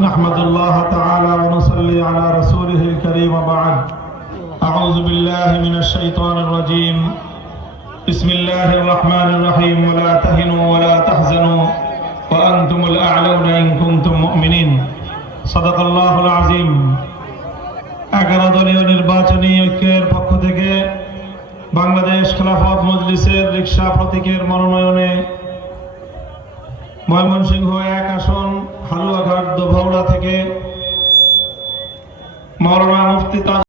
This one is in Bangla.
نحمد الله تعالى ونصلي على رسوله الكريم وبعد أعوذ بالله من الشيطان الرجيم بسم الله الرحمن الرحيم ولا تهنوا ولا تحزنوا وأنتم الأعلون إن كنتم مؤمنين صدق الله العظيم 11 দলীয় নির্বাচনী ঐক্যের পক্ষ থেকে বাংলাদেশ খেলাফত মজলিসের রিকশা প্রতীকের মনোনয়নে ময়মনসিংহ 1 আসন হালুয়াঘাট দোভাউড়া থেকে মাওলানা মুফতি